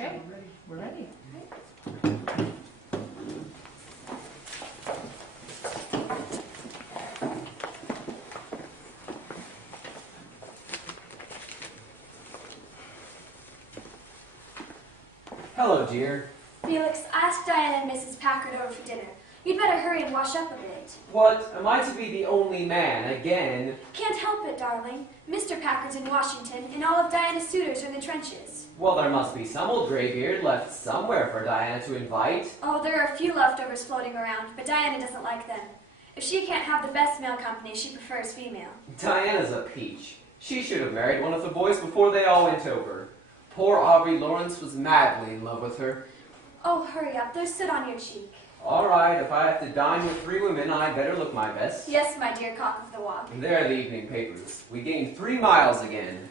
Okay, we're ready. Hello, dear. Felix, ask Diana and Mrs. Packard over for dinner. You'd better hurry and wash up a bit. What? Am I to be the only man again? Can't help it, darling. Mr. Packard's in Washington, and all of Diana's suitors are in the trenches. Well, there must be some old graybeard left somewhere for Diana to invite. Oh, there are a few leftovers floating around, but Diana doesn't like them. If she can't have the best male company, she prefers female. Diana's a peach. She should have married one of the boys before they all went over. Poor Aubrey Lawrence was madly in love with her. Oh, hurry up. There's soot on your cheek. All right, if I have to dine with 3 women, I'd better look my best. Yes, my dear cock of the walk. And there are the evening papers. We gained 3 miles again.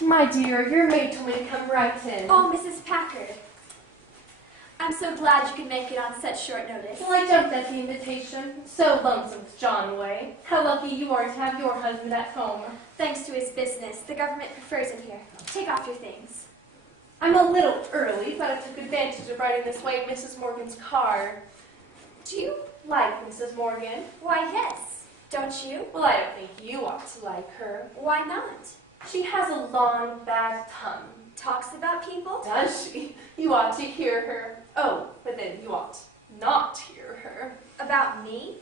My dear, your maid told me to come right in. Oh, Mrs. Packard. I'm so glad you could make it on such short notice. Well, I jumped at the invitation. So lonesome with John away. How lucky you are to have your husband at home. Thanks to his business, the government prefers him here. Take off your things. I'm a little early, but I took advantage of riding this way in Mrs. Morgan's car. Do you like Mrs. Morgan? Why, yes. Don't you? Well, I don't think you ought to like her. Why not? She has a long, bad tongue. Talks about people? Does she? You ought to hear her. Oh, but then you ought not hear her. About me?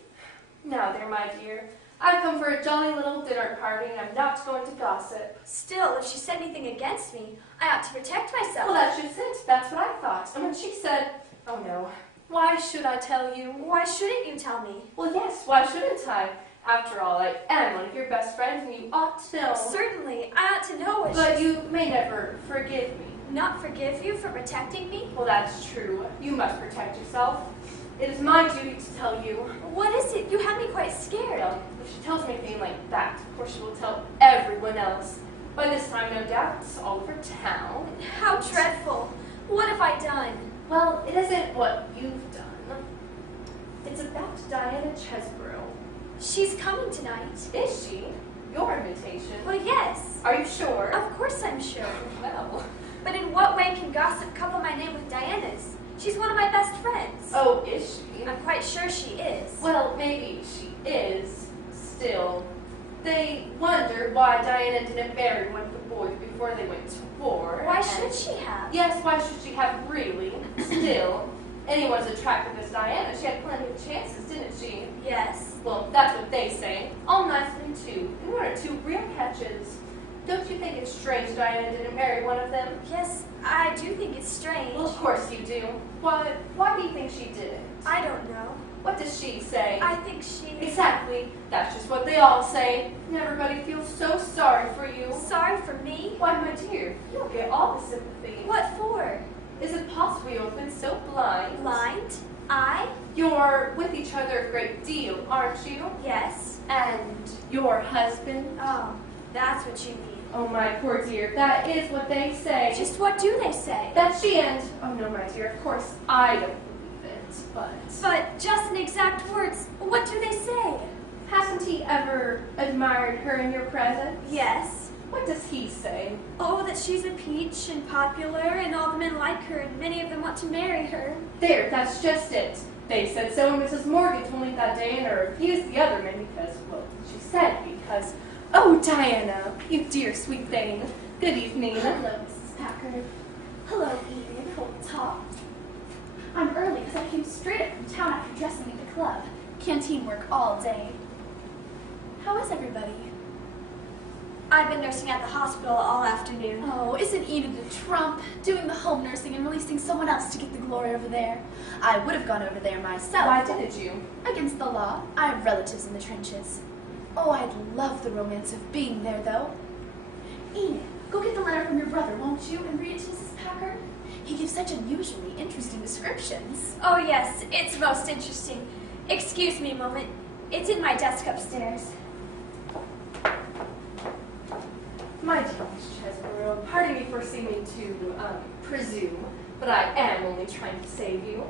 Now there, my dear. I've come for a jolly little dinner party, and I'm not going to gossip. Still, if she said anything against me, I ought to protect myself. Well, that's just it. That's what I thought. And when she said, oh no, why should I tell you? Why shouldn't you tell me? Well, yes, why shouldn't I? After all, I am one of your best friends, and you ought to know. Certainly, I ought to know what But you may never forgive me. Not forgive you for protecting me? Well, that's true. You must protect yourself. It is my duty to tell you. What is it? You had me quite scared. Well, if she tells me anything like that, of course she will tell everyone else. By this time, no doubt, it's all over town. How dreadful. What have I done? Well, it isn't what you've done. It's about Diana Chesborough. She's coming tonight. Is she? Your invitation? Well, yes. Are you sure? Of course I'm sure. Well. But in what way can gossip couple my name with Diana's? She's one of my best friends. Oh, is she? I'm quite sure she is. Well, maybe she is. Still, they wondered why Diana didn't marry one of the boys before they went to war. Why should she have? Yes, why should she have really? Still, anyone's attractive as Diana. She had plenty of chances, didn't she? Yes. Well, that's what they say. All nice men too. And one or 2 real catches. Don't you think it's strange Diana didn't marry one of them? Yes, I do think it's strange. Well, of course you do. Why do you think she didn't? I don't know. What does she say? I think she... Exactly. That's just what they all say. And everybody feels so sorry for you. Sorry for me? Why, my dear, you'll get all the sympathy. What for? Is it possible you've been so blind? Blind? I? You're with each other a great deal, aren't you? Yes. And your husband? Oh, that's what you mean. Oh, my poor dear, that is what they say. Just what do they say? That she and... Oh, no, my dear, of course, I don't believe it, but... But just in exact words, what do they say? Hasn't he ever admired her in your presence? Yes. What does he say? Oh, that she's a peach and popular, and all the men like her, and many of them want to marry her. There, that's just it. They said so, and Mrs. Morgan told me that day, and I refused the other men because, well, she said because... Oh, Diana, you dear sweet thing. Good evening. Hello, Mrs. Packard. Hello, Edith. We'll talk. I'm early because I came straight up from town after dressing at the club. Canteen work all day. How is everybody? I've been nursing at the hospital all afternoon. Oh, isn't Edith a trump, doing the home nursing and releasing someone else to get the glory over there? I would have gone over there myself. Why didn't you? Against the law. I have relatives in the trenches. Oh, I'd love the romance of being there, though. Enid, go get the letter from your brother, won't you, and read it to Mrs. Packard? He gives such unusually interesting descriptions. Oh, yes, it's most interesting. Excuse me a moment. It's in my desk upstairs. My dear Miss Chesborough, pardon me for seeming to presume, but I am only trying to save you.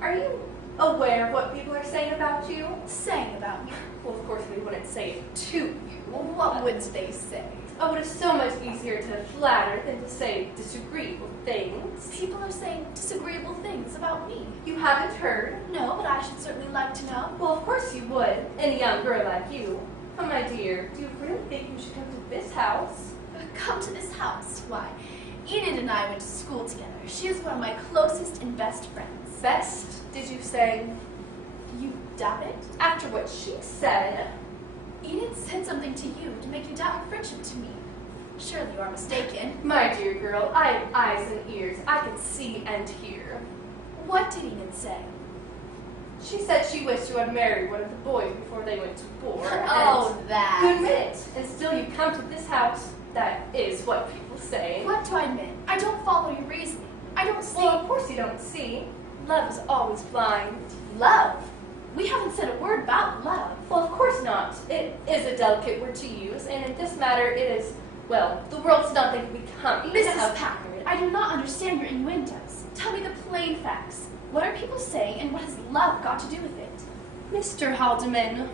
Are you aware of what people are saying about you? Saying about me. Well, of course they wouldn't say it to you. What would they say? Oh, it is so much easier to flatter than to say disagreeable things. People are saying disagreeable things about me. You haven't heard? No, but I should certainly like to know. Well, of course you would. Any young girl like you. Oh, my dear, do you really think you should come to this house? Come to this house. Why, Enid and I went to school together. She is one of my closest and best friends. Best, did you say? You doubt it? After what she said. Enid said something to you to make you doubt her friendship to me. Surely you are mistaken. My dear girl, I have eyes and ears. I can see and hear. What did Enid say? She said she wished you had married one of the boys before they went to war. Oh, You that. admit it, and still you come to this house. That is what people say. What do I admit? I don't follow your reasoning. I don't see. Well, of course you don't see. Love is always blind. Love. We haven't said a word about love. Well, of course not. It is a delicate word to use, and in this matter it is, well, the world does not think we come. Mrs. Packard, I do not understand your innuendos. Tell me the plain facts. What are people saying, and what has love got to do with it? Mr. Haldeman,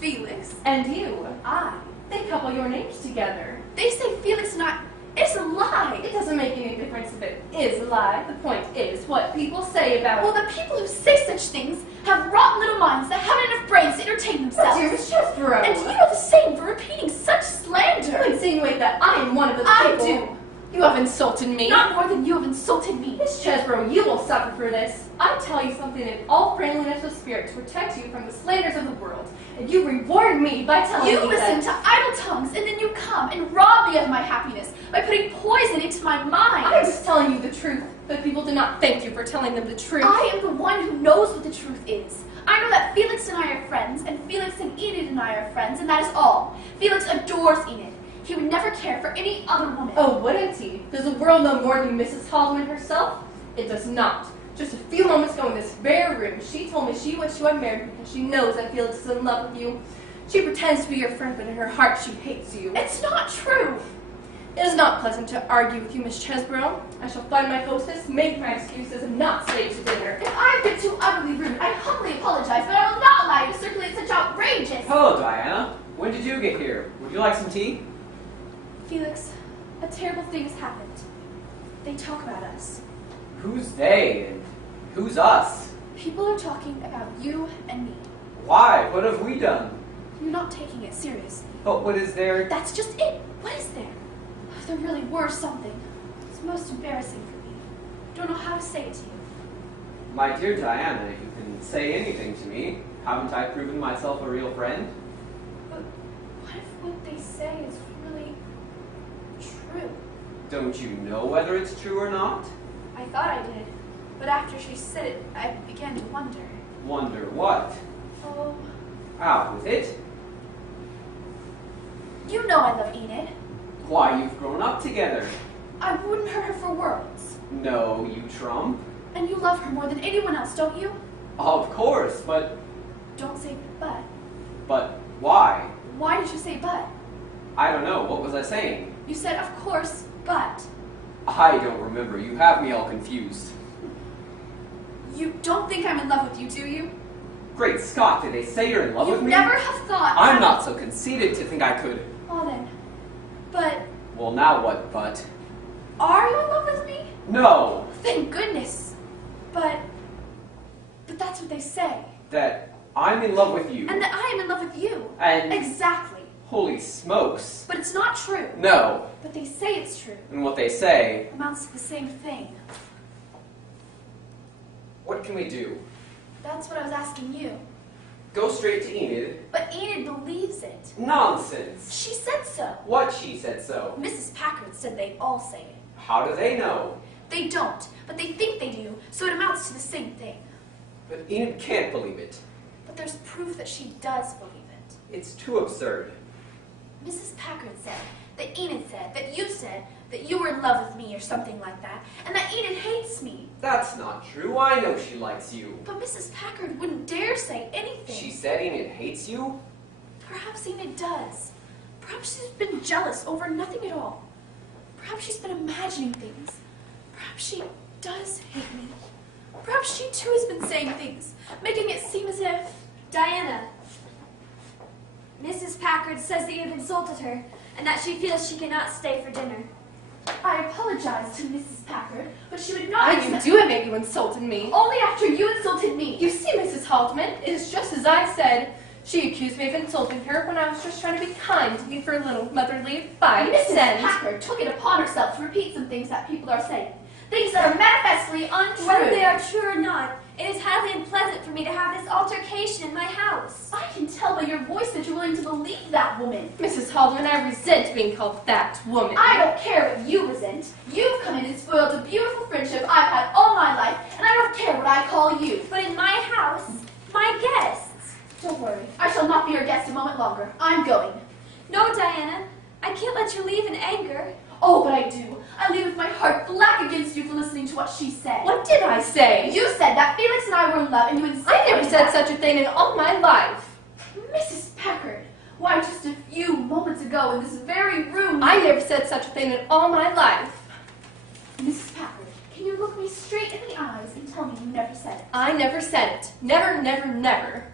Felix. and you, I. they couple your names together. They say Felix and I. It's a lie. It doesn't make any difference if it is a lie. The point is what people say about Well, the people who say such things have rotten little minds that haven't enough brains to entertain themselves. Dear Miss Chesborough. And you know the same for repeating such You slander. insinuate that I am one of the I people. do. You have insulted me. Not more than you have insulted me. Miss Chesborough, you will suffer for this. I tell you something in all friendliness of spirit to protect you from the slanders of the world. And you reward me by telling You me listen that to idle tongues, and then you come and rob me of my happiness by putting poison into my mind. I am just telling you the truth, but people do not thank you for telling them the truth. I am the one who knows what the truth is. I know that Felix and I are friends, and Felix and Enid and I are friends, and that is all. Felix adores Enid. He would never care for any other woman. Oh, wouldn't he? Does the world know more than Mrs. Haldeman herself? It does not. Just a few moments ago in this very room, she told me she wished you had married because she knows that Felix is in love with you. She pretends to be your friend, but in her heart she hates you. It's not true. It is not pleasant to argue with you, Miss Chesborough. I shall find my hostess, make my excuses, and not stay to dinner. If I've been too utterly rude, I humbly apologize, but I will not allow you to circulate such outrageous. Hello, Diana. When did you get here? Would you like some tea? Felix, a terrible thing has happened. They talk about us. Who's they and who's us? People are talking about you and me. Why? What have we done? You're not taking it seriously. But what is there? That's just it. What is there? There really were something. It's most embarrassing for me. I don't know how to say it to you. My dear Diana, you can say anything to me. Haven't I proven myself a real friend? But what if what they say is really true? Don't you know whether it's true or not? I thought I did, but after she said it, I began to wonder. Wonder what? Oh, Out with it. you know I love Enid. Why, you've grown up together. I wouldn't hurt her for worlds. No, you trump. And you love her more than anyone else, don't you? Of course, but Don't say but. why? Why did you say but? I don't know. What was I saying? You said, of course, but. I don't remember. You have me all confused. You don't think I'm in love with you, do you? Great Scott, did they say you're in love You with me? never have thought. I'm not so conceited to think I could. Well then. But Well, now what, but? are you in love with me? No! Thank goodness. But that's what they say. That I'm in love with you. And that I am in love with you. And Exactly. holy smokes. But it's not true. No. But they say it's true. And what they say, Amounts to the same thing. what can we do? That's what I was asking you. Go straight to Enid? But Enid believes it. Nonsense. She said so. What she said so. Mrs. Packard said they all say it. How do they know? They don't, but they think they do, so it amounts to the same thing. But Enid can't believe it. But there's proof that she does believe it. It's too absurd. Mrs. Packard said, that Enid said, that you were in love with me or something like that, and that Enid hates me. That's not true. I know she likes you. But Mrs. Packard wouldn't dare say anything. She said Enid hates you? Perhaps Enid does. Perhaps she's been jealous over nothing at all. Perhaps she's been imagining things. Perhaps she does hate me. Perhaps she too has been saying things, making it seem as if... Diana, Mrs. Packard says that you've insulted her. and that she feels she cannot stay for dinner. I apologize to Mrs. Packard, but she would not Why accept- you do it, maybe you insulted me. Only after you insulted me. You see, Mrs. Haldeman, it is just as I said. She accused me of insulting her when I was just trying to be kind to give her a little motherly advice. Mrs. And Packard took it upon herself to repeat some things that people are saying. Things that are manifestly untrue. Whether they are true or not, it is highly unpleasant for me to have this altercation in my house. I can tell by your voice that you're willing to believe that woman. Mrs. Haldeman, I resent being called that woman. I don't care what you resent. You've come in and spoiled a beautiful friendship I've had all my life, and I don't care what I call you. But in my house, my guests. Don't worry, I shall not be your guest a moment longer. I'm going. No, Diana, I can't let you leave in anger. Oh, but I do. I leave with my heart black against you for listening to what she said. What did I say? You said that Felix and I were in love, and you I insinuated never said that. such a thing in all my life. Mrs. Packard, why, just a few moments ago in this very room... I never said such a thing in all my life. Mrs. Packard, can you look me straight in the eyes and tell me you never said it? I never said it. Never, never, never.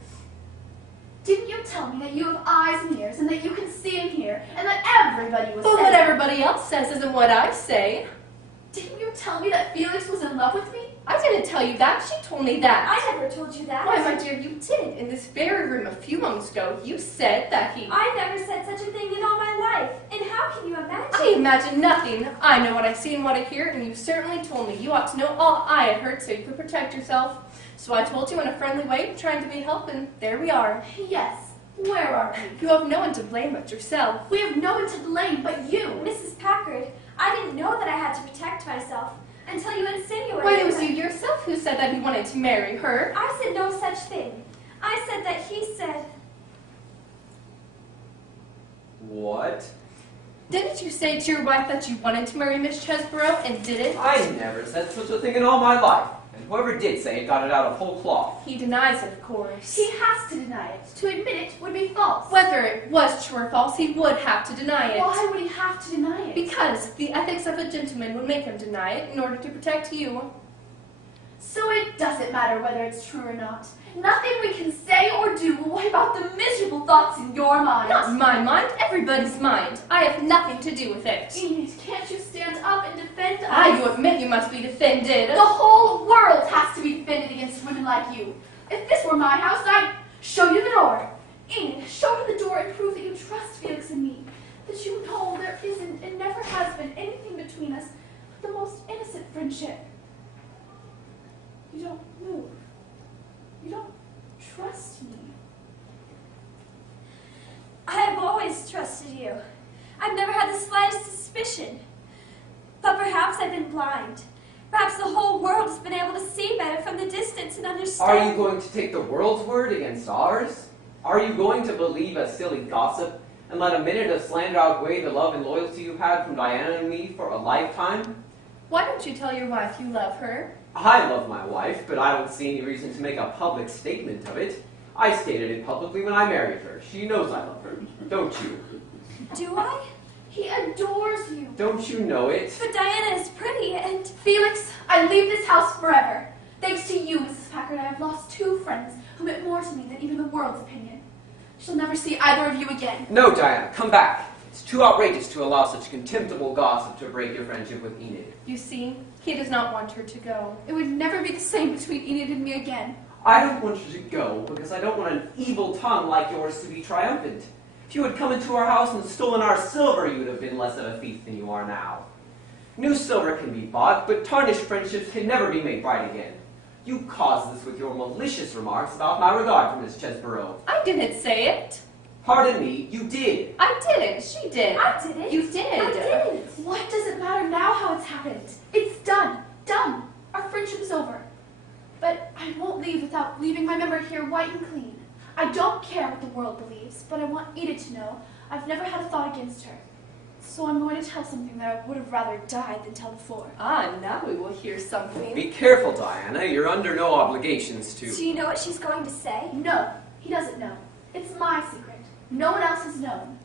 Didn't you tell me that you have eyes and ears, and that you can see and hear, and that everybody was But saying... what everybody else says isn't what I say. Didn't you tell me that Felix was in love with me? I didn't tell you that. She told me that. I never told you that. Why, my dear, you did. In this very room a few moments ago, you said that he... I never said such a thing in all my life. And how can you imagine? I imagine nothing. I know what I see and what I hear, and you certainly told me you ought to know all I had heard so you could protect yourself. So I told you in a friendly way, trying to be help, and there we are. Yes. Where are we? You have no one to blame but yourself. We have no one to blame but you. Mrs. Packard, I didn't know that I had to protect myself until you insinuated. Why, it was you yourself who said that he wanted to marry her. I said no such thing. I said that he said. What? Didn't you say to your wife that you wanted to marry Miss Chesborough and didn't? I never said such a thing in all my life. And whoever did say it got it out of whole cloth. He denies it, of course. He has to deny it. To admit it would be false. Whether it was true or false, he would have to deny it. Why would he have to deny it? Because the ethics of a gentleman would make him deny it in order to protect you. So it doesn't matter whether it's true or not. Nothing we can say or do will wipe out the miserable thoughts in your mind. Not my mind, everybody's mind. I have nothing to do with it. Enid, can't you stand up and defend us? Ah, you admit you must be defended. The whole world has to be defended against women like you. If this were my house, I'd show you the door. Enid, show me the door and prove that you trust Felix and me. That you know there isn't and never has been anything between us but the most innocent friendship. You don't move. You don't trust me. I have always trusted you. I've never had the slightest suspicion. But perhaps I've been blind. Perhaps the whole world has been able to see better from the distance and understand. Are you going to take the world's word against ours? Are you going to believe a silly gossip and let a minute of slander outweigh the love and loyalty you've had from Diana and me for a lifetime? Why don't you tell your wife you love her? I love my wife, but I don't see any reason to make a public statement of it. I stated it publicly when I married her. She knows I love her, don't you? Do I? He adores you. Don't you know it? But Diana is pretty and... Felix, I leave this house forever. Thanks to you, Mrs. Packard, I have lost two friends who meant more to me than even the world's opinion. She'll never see either of you again. No, Diana, come back. It's too outrageous to allow such contemptible gossip to break your friendship with Enid. You see, he does not want her to go. It would never be the same between Enid and me again. I don't want you to go because I don't want an evil tongue like yours to be triumphant. If you had come into our house and stolen our silver, you would have been less of a thief than you are now. New silver can be bought, but tarnished friendships can never be made bright again. You caused this with your malicious remarks about my regard for Miss Chesborough. I didn't say it. Pardon me, you did. I didn't. She did. I did it. You did. I didn't. What does it matter now how it's happened? It's done. Done. Our friendship is over. But I won't leave without leaving my memory here white and clean. I don't care what the world believes, but I want Enid to know I've never had a thought against her. So I'm going to tell something that I would have rather died than tell before. Ah, now we will hear something. Be careful, Diana. You're under no obligations to... Do you know what she's going to say? No, he doesn't know. It's my secret. No one else has known.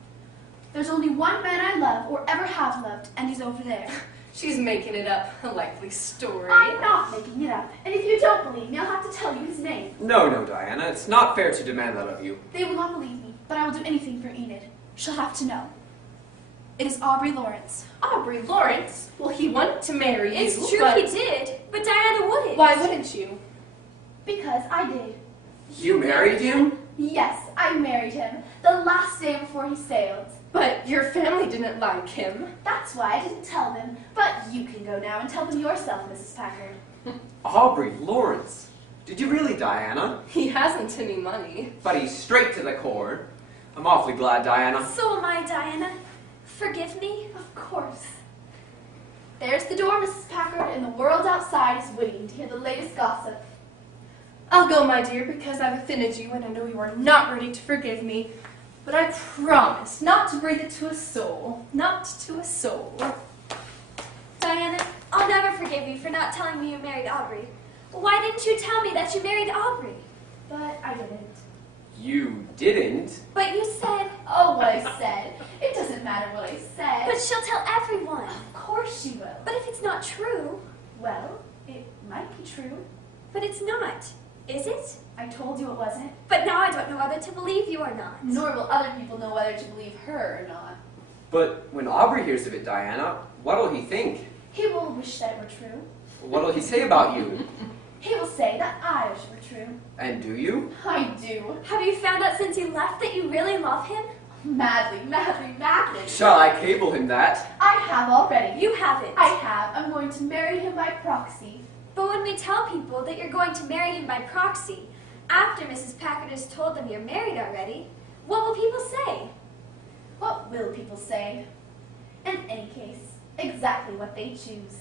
There's only one man I love or ever have loved, and he's over there. She's making it up. A likely story. I'm not making it up. And if you don't believe me, I'll have to tell you his name. No, Diana. It's not fair to demand that of you. They will not believe me, but I will do anything for Enid. She'll have to know. It is Aubrey Lawrence. Aubrey Lawrence? Well, he wanted to marry you, It's true but he did, but Diana wouldn't. why wouldn't you? Because I did. You married him? Yes, I married him the last day before he sailed. But your family didn't like him. That's why I didn't tell them. But you can go now and tell them yourself, Mrs. Packard. Aubrey Lawrence. Did you really, Diana? He hasn't any money. But he's straight to the core. I'm awfully glad, Diana. So am I, Diana. Forgive me? Of course. There's the door, Mrs. Packard, and the world outside is waiting to hear the latest gossip. I'll go, my dear, because I've offended you and I know you are not ready to forgive me. But I promise not to breathe it to a soul. Not to a soul. Diana, I'll never forgive you for not telling me you married Aubrey. Why didn't you tell me that you married Aubrey? But I didn't. You didn't? But you said, Oh, what I said. It doesn't matter what I said. but she'll tell everyone. of course she will. But if it's not true, Well, it might be true. but it's not, is it? I told you it wasn't. But now I don't know whether to believe you or not. Nor will other people know whether to believe her or not. But when Aubrey hears of it, Diana, what'll he think? He will wish that it were true. What'll he say about you? He will say that I wish it were true. And do you? I do. Have you found out since he left that you really love him? Madly, madly, madly. Shall I cable him that? I have already. You haven't. I have. I'm going to marry him by proxy. But when we tell people that you're going to marry him by proxy, after Mrs. Packard has told them you're married already, what will people say? What will people say? In any case, exactly what they choose.